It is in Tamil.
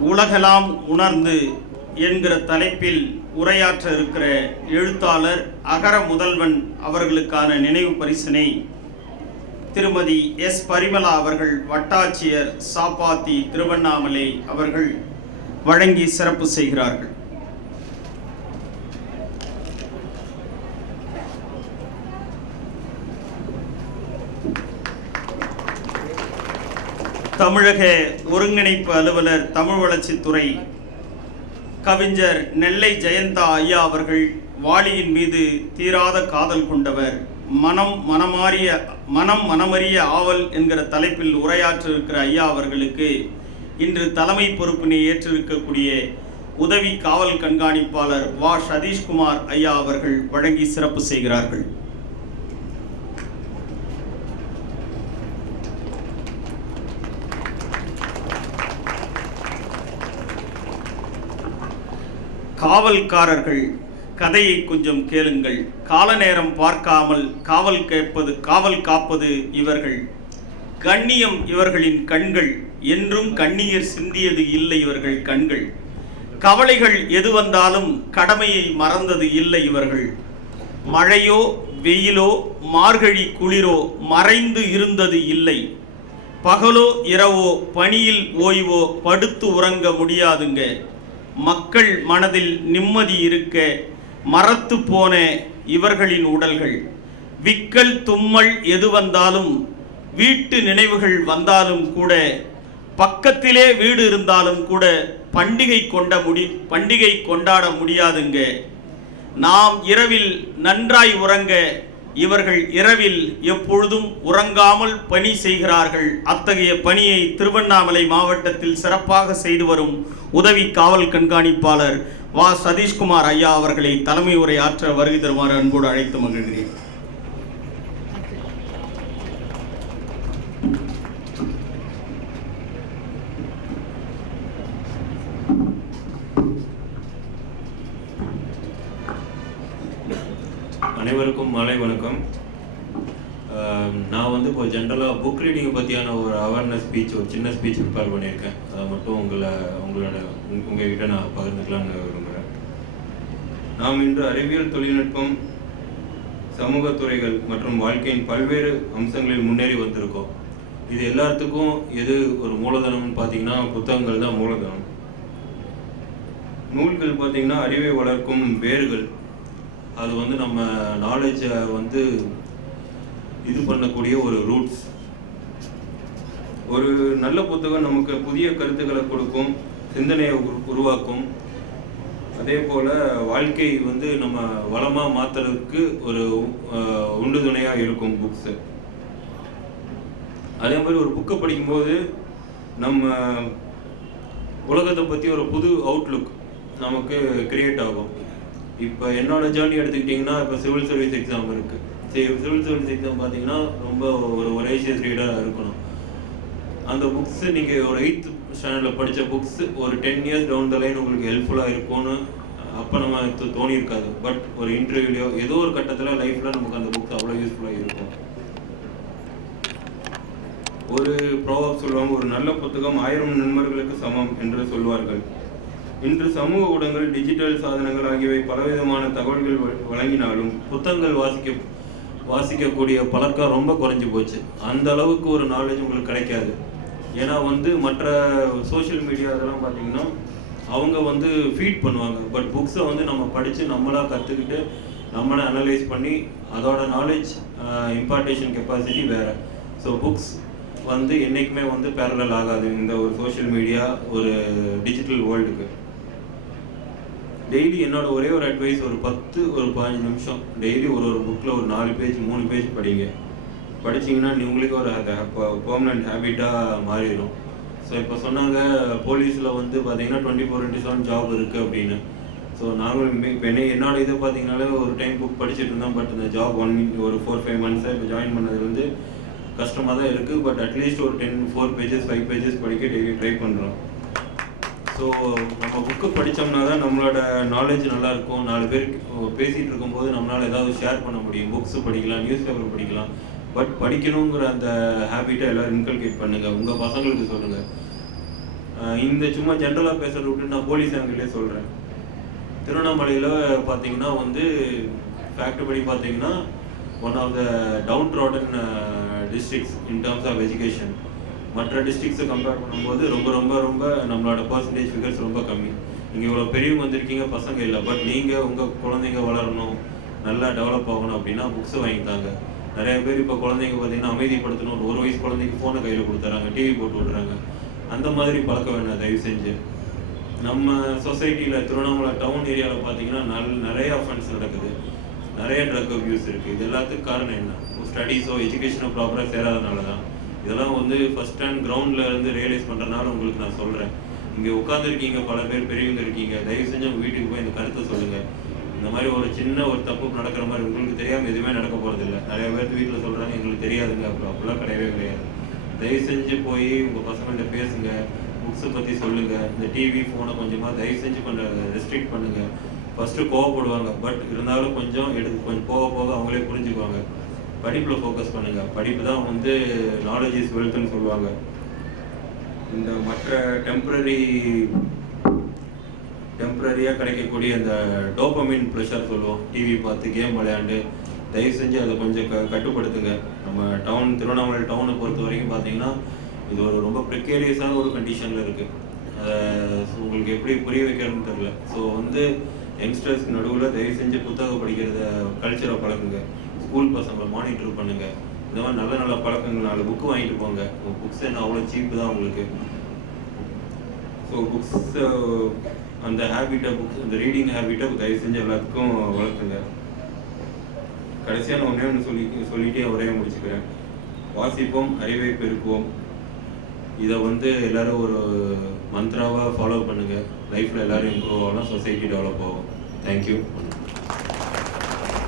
உலகெல்லாம் உணர்ந்து என்கிற தலைப்பில் உரையாற்ற இருக்கிற எழுத்தாளர் அகர முதல்வன் அவர்களுக்கான நினைவு பரிசினை திருமதி எஸ். பரிமலா அவர்கள் வட்டாட்சியர் சாப்பாத்தி திருவண்ணாமலை அவர்கள் வழங்கி சிறப்பு செய்கிறார்கள். தமிழக ஒருங்கிணைப்பு அலுவலர் தமிழ் வளர்ச்சித்துறை கவிஞர் நெல்லை ஜெயந்தா ஐயா அவர்கள் வாளியின் மீது தீராத காதல் கொண்டவர். மனம் மனமாறிய மனம் மனமறிய ஆவல் என்கிற தலைப்பில் உரையாற்றிருக்கிற ஐயா அவர்களுக்கு இன்று தலைமை பொறுப்பினை ஏற்றிருக்கக்கூடிய உதவி காவல் கண்காணிப்பாளர் வா. சதீஷ்குமார் ஐயா அவர்கள் வழங்கி சிறப்பு செய்கிறார்கள். காவல்காரர்கள் கதையை கொஞ்சம் கேளுங்கள். கால நேரம் பார்க்காமல் காவல் கேட்பது காவல் காப்பது இவர்கள். கண்ணியம் இவர்களின் கண்கள் என்றும் கண்ணீர் சிந்தியது இல்லை இவர்கள் கண்கள். கவலைகள் எது வந்தாலும் கடமையை மறந்தது இல்லை இவர்கள். மழையோ வெயிலோ மார்கழி குளிரோ மறைந்து இருந்தது இல்லை. பகலோ இரவோ பணியில் ஓய்வோ படுத்து உறங்க முடியாதுங்க. மக்கள் மனதில் நிம்மதி இருக்க மரத்து போன இவர்களின் உடல்கள். விக்கல் தும்மல் எது வந்தாலும் வீட்டு நினைவுகள் வந்தாலும் கூட பக்கத்திலே வீடு இருந்தாலும் கூட பண்டிகை கொண்ட முடி பண்டிகை கொண்டாட முடியாதுங்க. நாம் இரவில் நன்றாய் உறங்க இவர்கள் இரவில் எப்பொழுதும் உறங்காமல் பணி செய்கிறார்கள். அத்தகைய பணியை திருவண்ணாமலை மாவட்டத்தில் சிறப்பாக செய்து வரும் உதவி காவல் கண்காணிப்பாளர் வா. சதீஷ்குமார் ஐயா அவர்களை தலைமை உரை ஆற்ற வருகை தருமாறு அன்போடு அழைத்து மகிழ்கிறேன். அனைவருக்கும் மாலை வணக்கம். ஆஹ் நான் வந்து இப்போ ஜென்ரலாக புக் ரீடிங்கை பற்றியான ஒரு அவேர்னஸ் ஸ்பீச் ஒரு சின்ன ஸ்பீச் ப்ரிப்பேர் பண்ணியிருக்கேன். அதை மட்டும் உங்களை உங்களோட உங்க- உங்ககிட்ட நான் பகிர்ந்துக்கலாம்னு விரும்புகிறேன் நாம் இன்று அறிவியல் தொழில்நுட்பம் சமூக துறைகள் மற்றும் வாழ்க்கையின் பல்வேறு அம்சங்களில் முன்னேறி வந்திருக்கோம். இது எல்லாத்துக்கும் எது ஒரு மூலதனம்னு பார்த்தீங்கன்னா புத்தகங்கள் தான் மூலதனம். நூல்கள் பார்த்தீங்கன்னா அறிவை வளர்க்கும் வேர்கள். அது வந்து நம்ம நாலேஜை வந்து இது பண்ணக்கூடிய ஒரு ரூட்ஸ் ஒரு நல்ல புத்தகம் நமக்கு புதிய கருத்துக்களை கொடுக்கும் சிந்தனையை உரு- உருவாக்கும். அதே போல் வாழ்க்கை வந்து நம்ம வளமாக மாற்றுறதுக்கு ஒரு உண்டுதுணையாக இருக்கும் புக்ஸு அதே மாதிரி ஒரு புக்கை படிக்கும்போது நம்ம உலகத்தை பற்றி ஒரு புது அவுட்லுக் நமக்கு கிரியேட் ஆகும். இப்போ என்னோட ஜேர்னி எடுத்துக்கிட்டிங்கன்னா இப்போ சிவில் சர்வீஸ் எக்ஸாம் இருக்குது சரி சிவில் சர்வீஸ் எக்ஸாம் பார்த்தீங்கன்னா ரொம்ப ஒரு ஒரேஷியஸ் ரீடராக இருக்கணும். அந்த புக்ஸ் நீங்கள் ஒரு எயித் ஸ்டாண்டர்டில் படித்த புக்ஸ் ஒரு ten years down the line உங்களுக்கு ஹெல்ப்ஃபுல்லாக இருக்கும்னு அப்போ நம்ம தோணியிருக்காது. பட் ஒரு இன்டர்வியூலையோ ஏதோ ஒரு கட்டத்தில் லைஃப்பில் நமக்கு அந்த புக்ஸ் அவ்வளோ யூஸ்ஃபுல்லாக இருக்கும். ஒரு ப்ரோவப் சொல்லுவாங்க ஒரு நல்ல புத்தகம் ஆயிரம் நண்பர்களுக்கு சமம் என்று சொல்வார்கள். இன்று சமூக ஊடகங்கள் டிஜிட்டல் சாதனங்கள் ஆகியவை பலவிதமான தகவல்கள் வழங்கினாலும் புத்தகங்கள் வாசிக்க வாசிக்கக்கூடிய பழக்கம் ரொம்ப குறைஞ்சி போச்சு. அந்த அளவுக்கு ஒரு நாலேஜ் உங்களுக்கு கிடைக்காது. ஏன்னா வந்து மற்ற சோஷியல் மீடியா இதெல்லாம் பார்த்தீங்கன்னா அவங்க வந்து ஃபீட் பண்ணுவாங்க. பட் புக்ஸை வந்து நம்ம படித்து நம்மளாக கற்றுக்கிட்டு நம்மளை அனலைஸ் பண்ணி அதோட நாலேஜ் இம்பார்ட்டேஷன் கெப்பாசிட்டி வேறு. ஸோ புக்ஸ் வந்து என்றைக்குமே வந்து பேரலல் ஆகாது. இந்த ஒரு சோஷியல் மீடியா ஒரு டிஜிட்டல் வேர்ல்டுக்கு டெய்லி என்னோட ஒரே ஒரு அட்வைஸ் ஒரு பத்து ஒரு பதினஞ்சு நிமிஷம் டெய்லி ஒரு ஒரு புக்கில் ஒரு நாலு பேஜ் மூணு பேஜ் படிங்க. படிச்சீங்கன்னா நீ உங்களுக்கு ஒரு பெர்மனன்ட் ஹேபிட்டாக மாறிடும். ஸோ இப்போ சொன்னாங்க போலீஸில் வந்து பார்த்தீங்கன்னா twenty four into seven job இருக்குது அப்படின்னு. ஸோ நாங்களும் இப்போ என்ன என்னோட இதை பார்த்தீங்கனாலே ஒரு டைம் புக் படிச்சுட்டு இருந்தோம் பட் இந்த ஜாப் ஒன் ஒரு ஃபோர் ஃபைவ் மந்த்ஸாக இப்போ ஜாயின் பண்ணது வந்து கஷ்டமாக தான் இருக்குது பட் அட்லீஸ்ட் ஒரு ten four pages five pages படிக்க டெய்லி ட்ரை பண்ணுறோம் ஸோ நம்ம புக்கு படித்தோம்னா தான் நம்மளோட நாலேஜ் நல்லா இருக்கும் நாலு பேர் பேசிகிட்டு இருக்கும்போது நம்மளால் ஏதாவது ஷேர் பண்ண முடியும். புக்ஸு படிக்கலாம் நியூஸ் பேப்பர் படிக்கலாம். பட் படிக்கணுங்கிற அந்த ஹேபிட்டை எல்லோரும் இன்கல்கேட் பண்ணுங்க. உங்கள் பசங்களுக்கு சொல்லுங்கள் இந்த சும்மா ஜென்ரலாக பேசுகிறத விட்டு நான் போலீஸ் ஆங்கிலே சொல்கிறேன் திருவண்ணாமலையில் பார்த்தீங்கன்னா வந்து ஃபேக்ட் படி பார்த்தீங்கன்னா one of the down trodden districts in terms of education மற்ற டிஸ்ட்ரிக்ஸை கம்பேர் பண்ணும்போது ரொம்ப ரொம்ப ரொம்ப நம்மளோட பர்சன்டேஜ் ஃபிகர்ஸ் ரொம்ப கம்மி. நீங்கள் இவ்வளோ பெரியவங்க வந்திருக்கீங்க பசங்க இல்லை. பட் நீங்கள் உங்கள் குழந்தைங்க வளரணும் நல்லா டெவலப் ஆகணும் அப்படின்னா புக்ஸை வாங்கித்தாங்க. நிறைய பேர் இப்போ குழந்தைங்க பார்த்தீங்கன்னா அமைதிப்படுத்தணும். ஒரு வயசு குழந்தைக்கு ஃபோனை கையில் கொடுத்துறாங்க டிவி போட்டு விட்றாங்க. அந்த மாதிரி பழக்க வேண்டாம் தயவு செஞ்சு. நம்ம சொசைட்டியில் திருவண்ணாமலை டவுன் ஏரியாவில் பார்த்தீங்கன்னா நல் நிறைய அஃபென்ஸ் நடக்குது. நிறைய ட்ரக் அப்யூஸ் இருக்குது இது எல்லாத்துக்கும் காரணம் என்ன? ஸ்டடீஸோ எஜுகேஷனோ ப்ராப்பராக சேராதனால தான் இதெல்லாம் வந்து ஃபஸ்ட் ஹேண்ட் கிரவுண்டில் இருந்து ரியலைஸ் பண்ணுறதுனால உங்களுக்கு நான் சொல்கிறேன் இங்கே உட்காந்துருக்கீங்க பல பேர் பெரியவங்க இருக்கீங்க. தயவு செஞ்சு உங்கள் வீட்டுக்கு போய் இந்த கருத்தை சொல்லுங்கள் இந்த மாதிரி ஒரு சின்ன ஒரு தப்பு நடக்கிற மாதிரி உங்களுக்கு தெரியாமல் எதுவுமே நடக்க போகிறதில்ல நிறைய பேர் வீட்டில் சொல்கிறாங்க எங்களுக்கு தெரியாதுங்க. அப்புறம் அப்படிலாம் கிடையவே கிடையாது. தயவு செஞ்சு போய் உங்கள் பசங்கள்கிட்ட பேசுங்க. புக்ஸை பற்றி சொல்லுங்கள் இந்த டிவி ஃபோனை கொஞ்சமாக தயவு செஞ்சு கொஞ்சம் ரெஸ்ட்ரிக்ட் பண்ணுங்கள் ஃபஸ்ட்டு கோவப்படுவாங்க. பட் இருந்தாலும் கொஞ்சம் எடுத்து கொஞ்சம் போக போக அவங்களே புரிஞ்சுக்குவாங்க. படிப்பில் ஃபோக்கஸ் பண்ணுங்கள் படிப்பு தான் வந்து நாலேஜ் இஸ் வெல்த்னு சொல்லுவாங்க. இந்த மற்ற டெம்பரரி டெம்பரரியாக கிடைக்கக்கூடிய அந்த டோப்பமின் ப்ரெஷர் சொல்லுவோம். டிவி பார்த்து கேம் விளையாண்டு தயவு செஞ்சு அதை கொஞ்சம் க கட்டுப்படுத்துங்க. நம்ம டவுன் திருவண்ணாமலை டவுனை பொறுத்த வரைக்கும் பார்த்தீங்கன்னா இது ஒரு ரொம்ப ப்ரிக்கேரியஸான ஒரு கண்டிஷனில் இருக்குது உங்களுக்கு எப்படி புரிய வைக்கிறதுன்னு தெரில ஸோ வந்து யங்ஸ்டர்ஸ் நடுவில் தயவு செஞ்சு புத்தகம் படிக்கிறத கல்ச்சரை பழகுங்க ஸ்கூல் பசங்களை மானிட்டர் பண்ணுங்க. இந்த மாதிரி நல்ல நல்ல பழக்கங்கள் நாலு புக்கு வாங்கிட்டு போங்க. உங்கள் புக்ஸ் என்ன அவ்வளோ சீப்பு தான் உங்களுக்கு. ஸோ புக்ஸ் அந்த ஹேபிட்டை புக்ஸ் அந்த ரீடிங் ஹேபிட்டை தயவு செஞ்சு எல்லாத்துக்கும் வளர்த்துங்க. கடைசியாக நான் ஒன்றே ஒன்று சொல்லி சொல்லிட்டே ஒரே முடிச்சுக்கிறேன். வாசிப்போம் அறிவை பெருக்குவோம். இதை வந்து எல்லாரும் ஒரு மந்த்ராவாக ஃபாலோ பண்ணுங்கள் லைஃப்பில் எல்லோரும் இம்ப்ரூவ் ஆகலாம் சொசைட்டி டெவலப் ஆகும். தேங்க்யூ